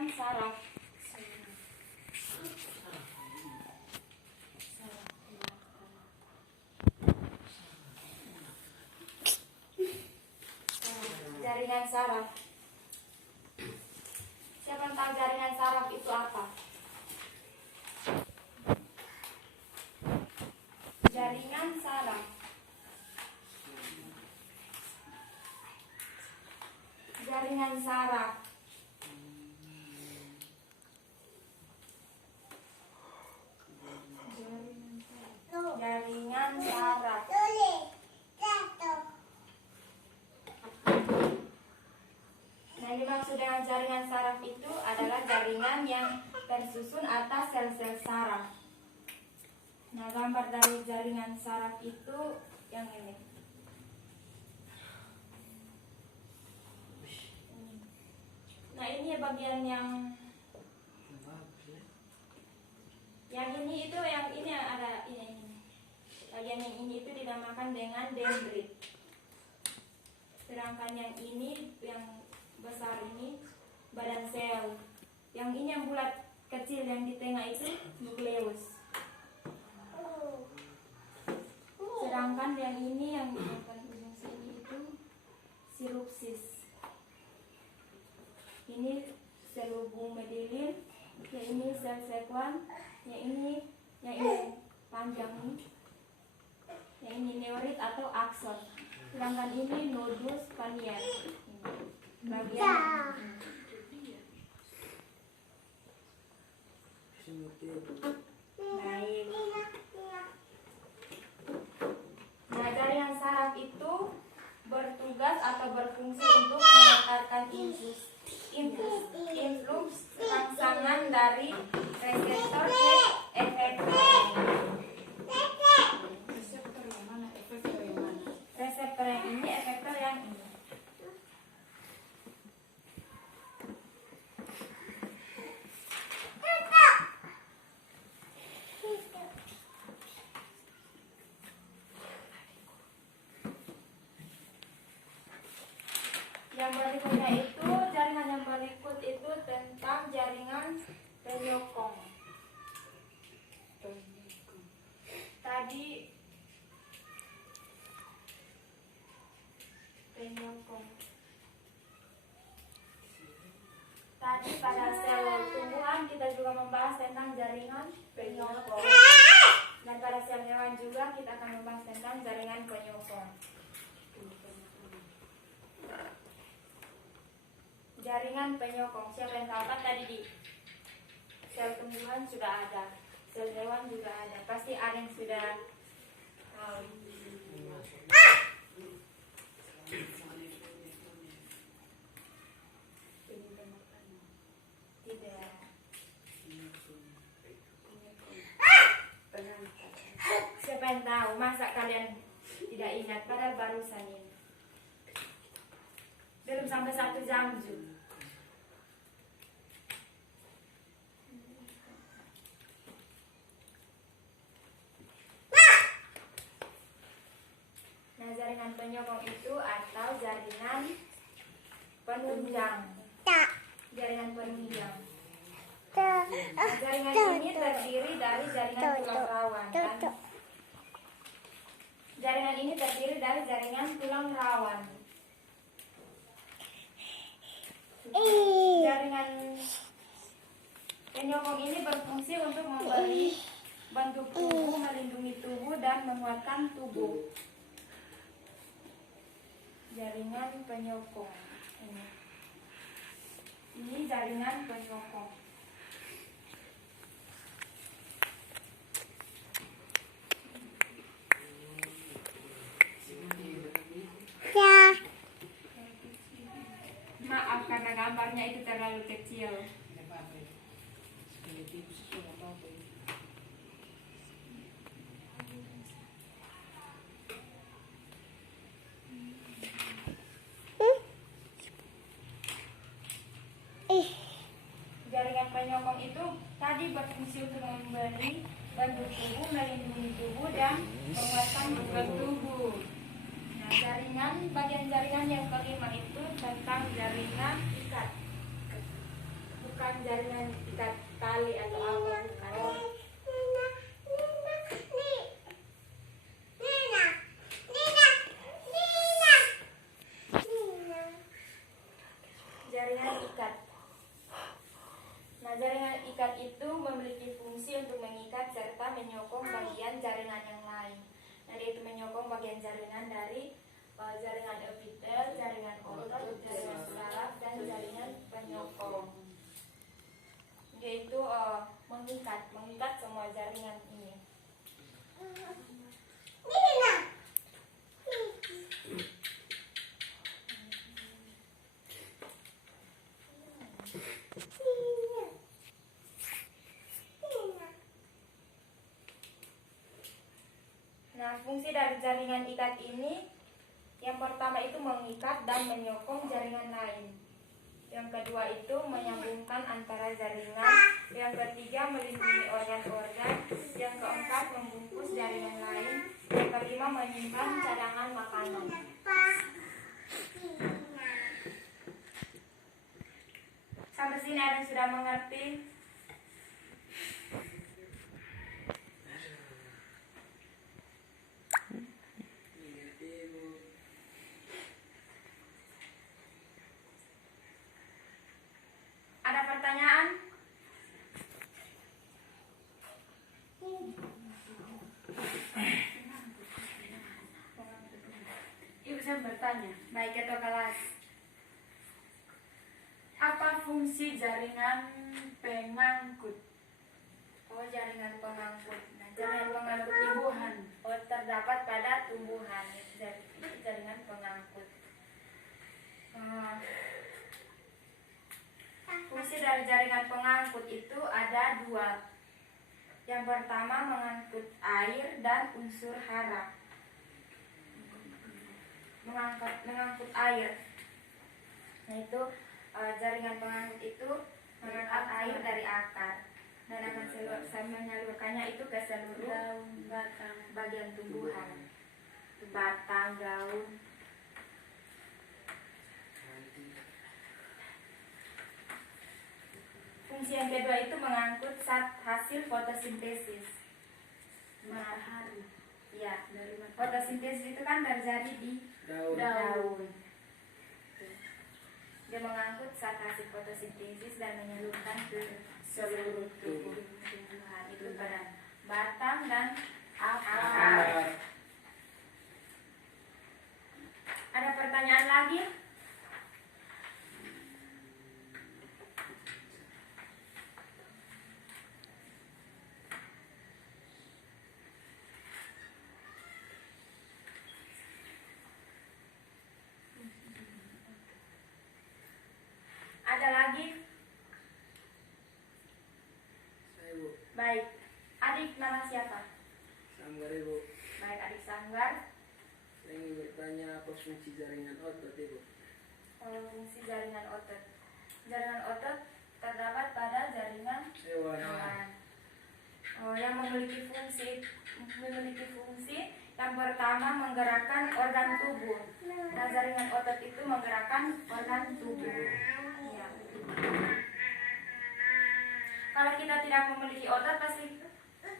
jaringan saraf. Jaringan saraf. Siapa yang tahu jaringan saraf itu apa? Jaringan saraf. Jaringan saraf. Jaringan saraf. Yang dimaksud dengan jaringan saraf itu adalah jaringan yang tersusun atas sel-sel saraf. Nah, gambar dari jaringan saraf itu yang ini. Nah, ini bagian yang ini itu yang ini ada ini. Bagian yang ini itu dinamakan dengan dendrit. Sedangkan yang ini yang besar ini badan sel. Yang ini yang bulat kecil yang di tengah itu nukleus. Sedangkan yang ini yang di depan ujung sini itu sinopsis. Ini sel hubung Mendelian, yang ini sel sekuan, yang ini panjang ini, yang ini neurit atau akson. Sedangkan ini nodus panier. Bagian baik. Nah, jaringan saraf itu bertugas atau berfungsi untuk mengantarkan influx rangsangan dari reseptor ke efektor. Reseptor yang mana? Efektor yang mana? Reseptor yang ini, efektor yang ini. Yang berikutnya itu, jaringan yang berikut itu tentang jaringan penyokong. Tadi penyokong. Tadi pada sel tumbuhan kita juga membahas tentang jaringan penyokong. Dan pada sel hewan juga kita akan membahas tentang jaringan penyokong. Jaringan penyokong, siapa yang tahu? Kan tadi di sel tumbuhan sudah ada, sel hewan juga ada. Pasti ada yang sudah tahu. Tidak. Siapa yang tahu? Masa kalian tidak ingat? Padahal barusan ini. Belum sampai 1 jam juga. Nah, jaringan penyokong itu atau jaringan penunjang. Jaringan penunjang. Nah, jaringan ini terdiri dari jaringan tulang rawan. Kan? Jaringan ini terdiri dari jaringan tulang rawan. Jaringan penyokong ini berfungsi untuk memberi bentuk tubuh, melindungi tubuh, dan menguatkan tubuh. Jaringan penyokong ini jaringan penyokong. Maaf karena gambarnya itu terlalu kecil. Jaringan penyokong itu tadi berfungsi untuk memberi bentuk tubuh, melindungi tubuh, dan menguatkan beban tubuh. Nah, bagian jaringan yang kelima itu tentang jaringan ikat. Bukan bukan jaringan ikat tali atau apa, bukan. Jaringan ikat. Nah, jaringan ikat itu memiliki fungsi untuk mengikat serta menyokong bagian jaringan yang lain. Nah, yaitu menyokong bagian jaringan dari jaringan epitel, jaringan otot, jaringan saraf, dan jaringan penyokong. Yaitu mengikat semua jaringan ini. Nah, fungsi dari jaringan ikat ini yang pertama itu mengikat dan menyokong jaringan lain. Yang kedua itu menyambungkan antara jaringan. Yang ketiga melindungi organ-organ. Yang keempat membungkus jaringan lain. Yang kelima menyimpan cadangan makanan. Sampai sini ada yang sudah mengerti? Ada pertanyaan? Ibu saya bertanya, Baik, ketua kelas. apa fungsi jaringan pengangkut? Oh, jaringan pengangkut. Nah, jaringan pengangkut Tumbuhan. terdapat pada tumbuhan. Jadi, jaringan pengangkut. Fungsi dari jaringan pengangkut itu ada dua. Yang pertama mengangkut air dan unsur hara. Mengangkut air. Nah, itu jaringan pengangkut itu mengangkat air dari akar dan akan menyalurkannya itu ke seluruh Daun, batang. bagian tumbuhan, batang, daun. Fungsi yang kedua itu mengangkut hasil fotosintesis. Matahari. Ya, Dari matahari. fotosintesis itu kan terjadi di daun. Dia mengangkut hasil fotosintesis dan menyalurkan ke seluruh tubuh tumbuhan itu pada batang dan akar. Ada pertanyaan lagi? Ada lagi? Saya Bu, Baik. Adik nama siapa? Sanggar Ibu. Baik, adik Sanggar. Saya ingin bertanya apa fungsi jaringan otot Ibu? Fungsi jaringan otot. Jaringan otot terdapat pada jaringan Hewan. yang memiliki fungsi yang pertama menggerakkan organ tubuh. Nah, jaringan otot itu menggerakkan organ tubuh. Ya. Kalau kita tidak memiliki otot pasti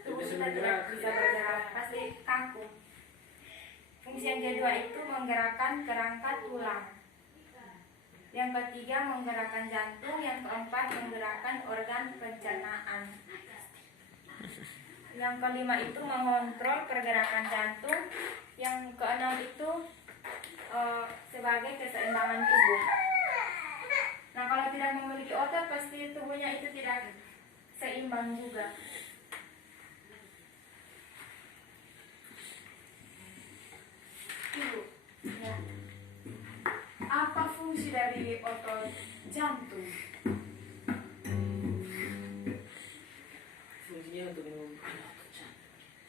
tubuh kita tidak bisa bergerak, pasti kaku. Fungsi yang kedua itu menggerakkan kerangka tulang. Yang ketiga menggerakkan jantung, yang keempat menggerakkan organ pencernaan. Yang kelima itu mengontrol pergerakan jantung. Yang keenam itu sebagai keseimbangan tubuh. Nah, kalau tidak memiliki otot pasti tubuhnya itu tidak seimbang juga. Ibu, Ya. apa fungsi dari otot jantung? Fungsinya untuk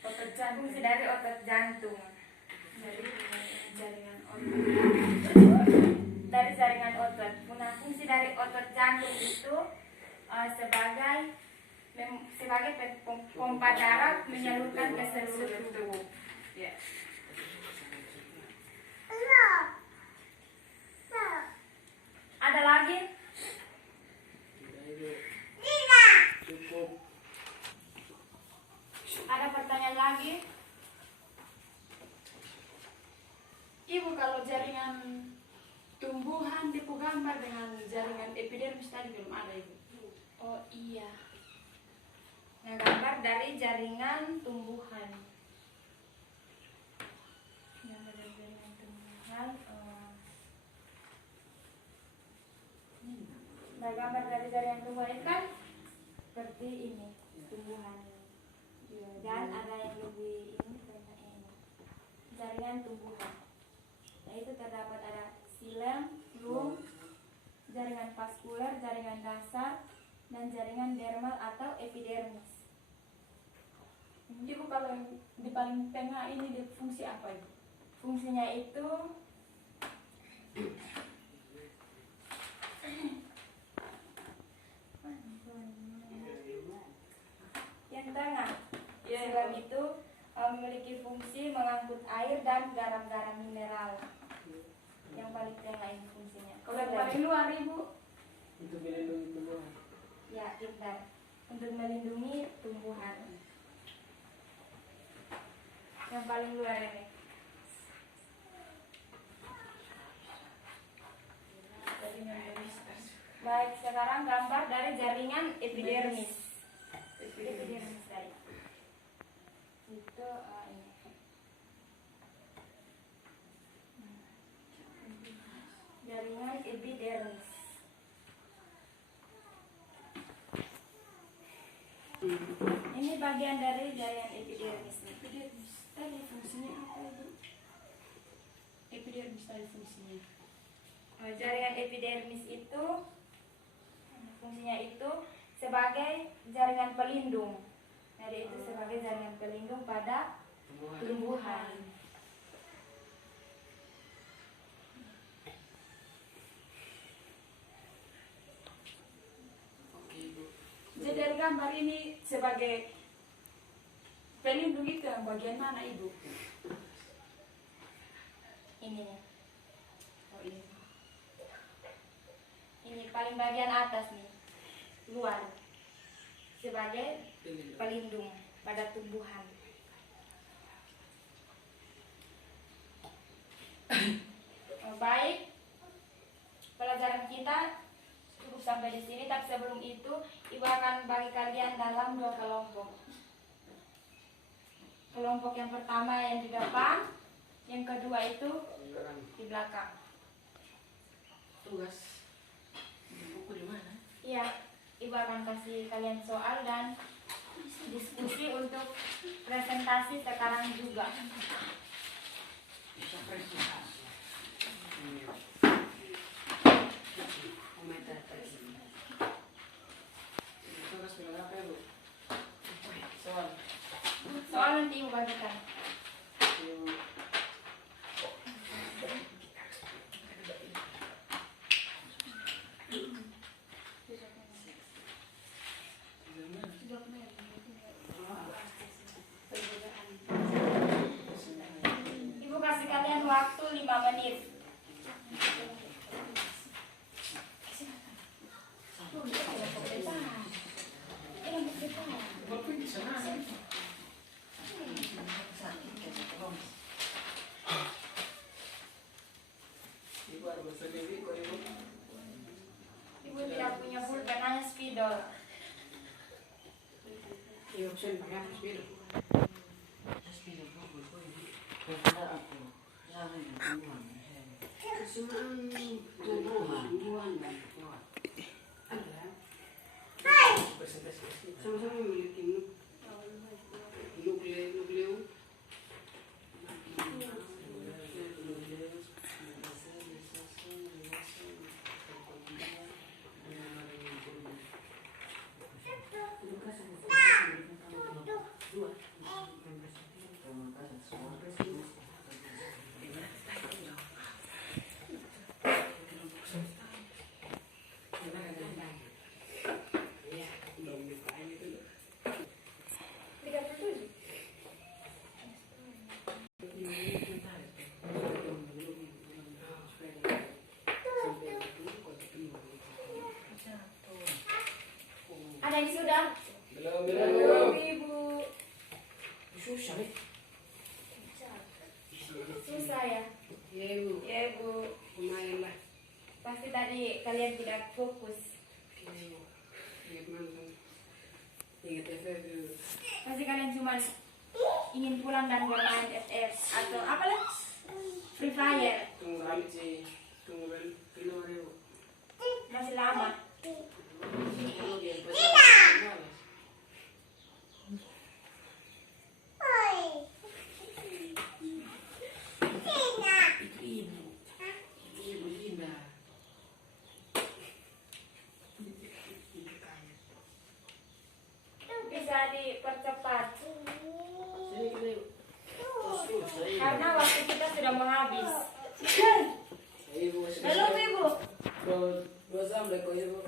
Otot jantung, fungsi dari otot jantung. Dari jaringan otot. Dari jaringan otot. Nah, fungsi dari otot jantung itu sebagai pompa darah menyalurkan ke seluruh tubuh. Ya. Ada lagi? tidak Ibu. tumbuhan depo gambar dengan jaringan epidermis tadi belum ada Ibu. Oh iya. Nah, gambar dari jaringan tumbuhan. Gambar dari jaringan tumbuhan. Nah, gambar dari jaringan tumbuhan itu kan seperti ini, tumbuhan. Dan ada yang lebih ini kayak ini. Jaringan tumbuhan. Nah, itu terdapat ada xilem, flume, jaringan vaskuler, jaringan dasar, dan jaringan dermal atau epidermis. Ibu kalau yang di paling tengah ini dia fungsi apa Ibu? Fungsinya itu yang tengah. Xilem itu memiliki fungsi mengangkut air dan garam-garam mineral. Yang paling tengah ini fungsinya. Kalau yang paling luar Ibu? Untuk melindungi tumbuhan. Ya, pintar. Untuk melindungi tumbuhan. Yang paling luar ini. Baik, sekarang gambar dari jaringan epidermis. Epidermis tadi. Itu ini. Jaringan epidermis. Ini bagian dari jaringan epidermis. Epidermis tadi fungsinya apa Ibu? Epidermis tadi fungsinya. Jaringan epidermis itu fungsinya itu sebagai jaringan pelindung. Jadi itu sebagai jaringan pelindung pada tumbuhan. Oke Ibu. Jadi dari gambar ini sebagai pelindung itu yang bagian mana Ibu? Ini nih. Oh ini. Ini paling bagian atas nih. Luar. Sebagai pelindung pada tumbuhan. Baik. Pelajaran kita cukup sampai di sini, tapi sebelum itu Ibu akan bagi kalian dalam 2 kelompok. Kelompok yang pertama yang di depan, yang kedua itu di belakang. Tugas. Buku di mana? Iya, Ibu akan kasih kalian soal dan diskusi untuk presentasi sekarang juga. Bisa presentasi. Komentar tadi. Tugas bilang apa Ibu? Soal. Soal nanti Ibu bagikan. Ibu kasih kalian waktu 5 menit. Bapak di sana. Ibu ada bahasa Dewi kok Ibu? Ibu tidak punya pulpen, hanya spidol. Iya, saya pakai apa sepeda? Sama-sama memiliki nukleus. Ada yang sudah? Belum. Ibu. Susah nih. Susah ya? Iya Ibu. Ya Ibu. Lumayan lah. Jadi kalian tidak fokus. Ingat FF dulu. Pasti kalian cuma ingin pulang dan bermain FF atau apa lah? Free Fire. Tunggu habis sih. Tunggu film Rio. Masih lama. Bisa dipercepat karena waktu kita sudah mau habis. Halo ibu. Dua jam deh kok ibu.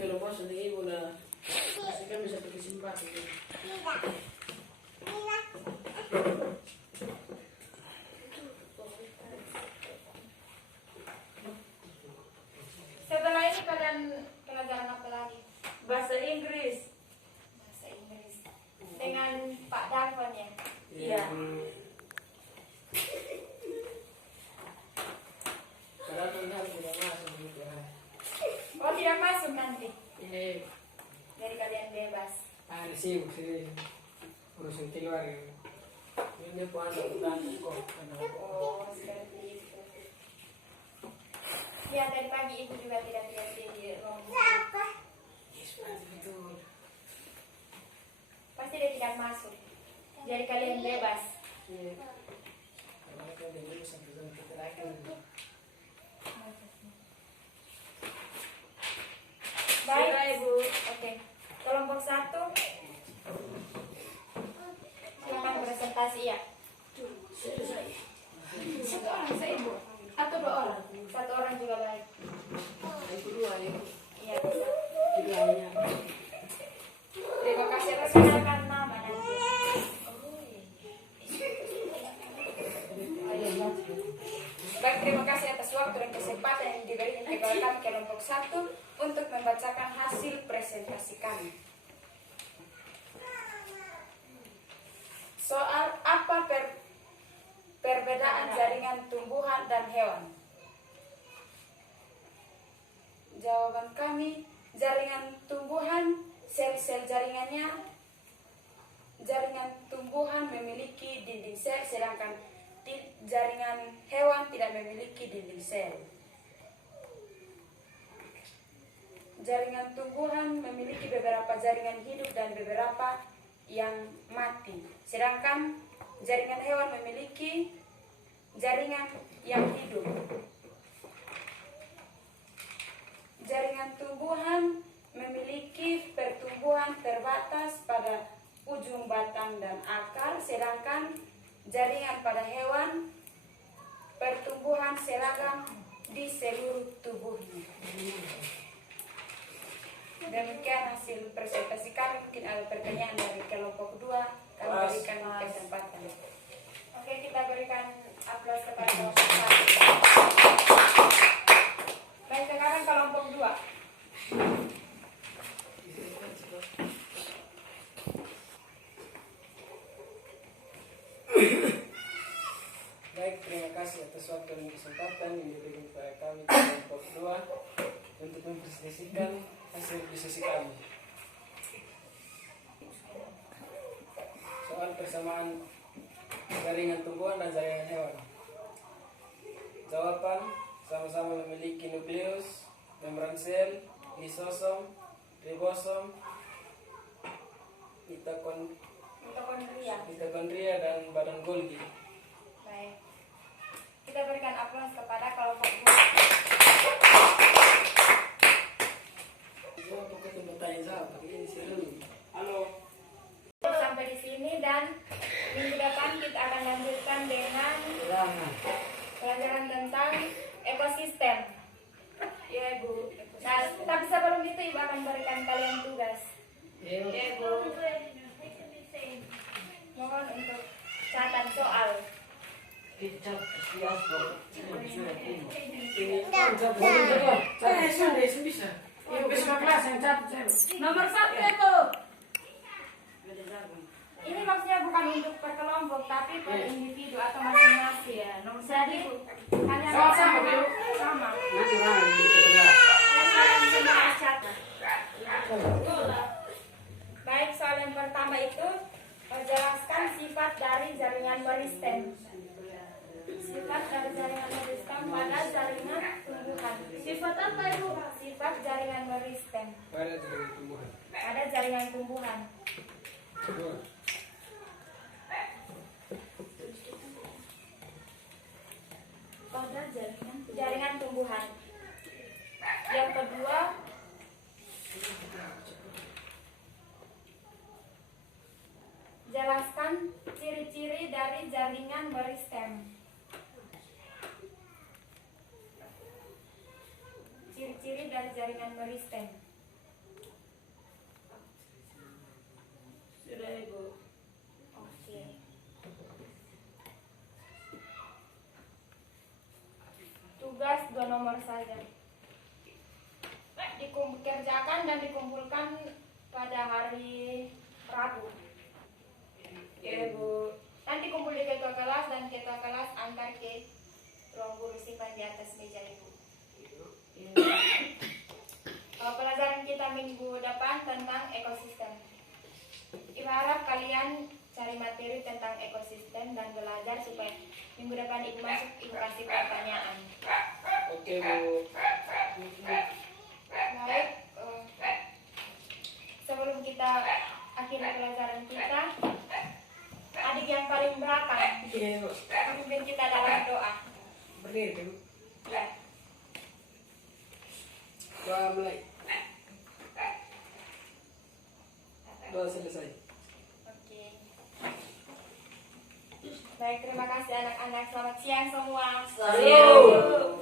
Kalau bos nih ibu na, pasti kan bisa pakai simpan. Setelah ini kalian pelajaran apa lagi? Bahasa Inggris. Bahasa Inggris dengan Pak Darvan ya. Iya. Kalau tuh sudah masuk gitu. Oh tidak masuk nanti. Iya. Jadi kalian bebas. Ada sih urusan keluar. Ini pun ada utang kok. Oh seperti itu. Ya dari pagi ibu juga tidak lihat di ruang. Betul. Pasti dia tidak masuk. Jadi kalian bebas. Iya. Kalau kita dulu sampai jam kita lagi. Baik Sudah, Ibu. Oke. Kelompok 1. Silakan presentasi ya. Satu orang saya Ibu. Atau 2 orang? 1 orang juga baik. Itu dua ya. Iya bisa. Keduanya. Terima kasih atas silakan nama nanti. Baik, terima kasih atas waktu dan kesempatan yang diberikan kepada kami kelompok 1 untuk membacakan hasil presentasi kami. Soal apa perbedaan jaringan tumbuhan dan hewan? Jawaban kami, jaringan tumbuhan, sel-sel jaringan tumbuhan memiliki dinding sel, sedangkan jaringan hewan tidak memiliki dinding sel. Jaringan tumbuhan memiliki beberapa jaringan hidup dan beberapa yang mati, sedangkan jaringan hewan memiliki jaringan yang hidup. Jaringan tumbuhan memiliki pertumbuhan terbatas pada ujung batang dan akar, sedangkan jaringan pada hewan pertumbuhan seragam di seluruh tubuhnya. Demikian hasil presentasi kami. Mungkin ada pertanyaan dari kelompok 2. Kami berikan kesempatan. Oke, kita berikan aplaus kepada kelompok 1. Baik, sekarang kelompok 2. Baik, terima kasih atas waktu dan kesempatan yang diberikan kepada kami kelompok 2 untuk mempresentasikan hasil diskusi kami. Soal persamaan jaringan tumbuhan dan jaringan hewan. Jawaban, sama-sama memiliki nukleus, membran sel, lisosom, ribosom, mitokondria dan badan Golgi. Baik. Kita berikan aplaus kepada kelompok 2. Halo. Sampai di sini dan minggu depan kita akan lanjutkan dengan pelajaran tentang ekosistem. Ya Ibu. Nah, tapi sebelum itu Ibu akan berikan kalian tugas. Ya Ibu. Mohon untuk catatan soal. Nomor 1 itu. Ini maksudnya bukan untuk per kelompok tapi per individu atau masing-masing ya. Jadi kalian Sama-sama, Bu. sama. Natural. jaringan tumbuhan. Pada Jaringan tumbuhan. Yang kedua, jelaskan ciri-ciri dari jaringan meristem. Ciri-ciri dari jaringan meristem. sudah Ibu. Oke. Tugas 2 nomor saja. Dikerjakan dan dikumpulkan pada hari Rabu. Ya Ibu. Nanti kumpul di ketua kelas dan ketua kelas antar ke ruang guru simpan di atas meja ibu. Pelajaran kita minggu depan tentang ekosistem. Ibu harap kalian cari materi tentang ekosistem dan belajar supaya minggu depan ibu masuk ibu kasih pertanyaan. Oke Bu. Baik, sebelum kita akhiri pelajaran kita, adik yang paling belakang Iya Bu. pimpin kita dalam doa. Berdiri Bu. Ya. Doa mulai. Doa selesai. Oke. Baik, terima kasih anak-anak. Selamat siang semua. Siang.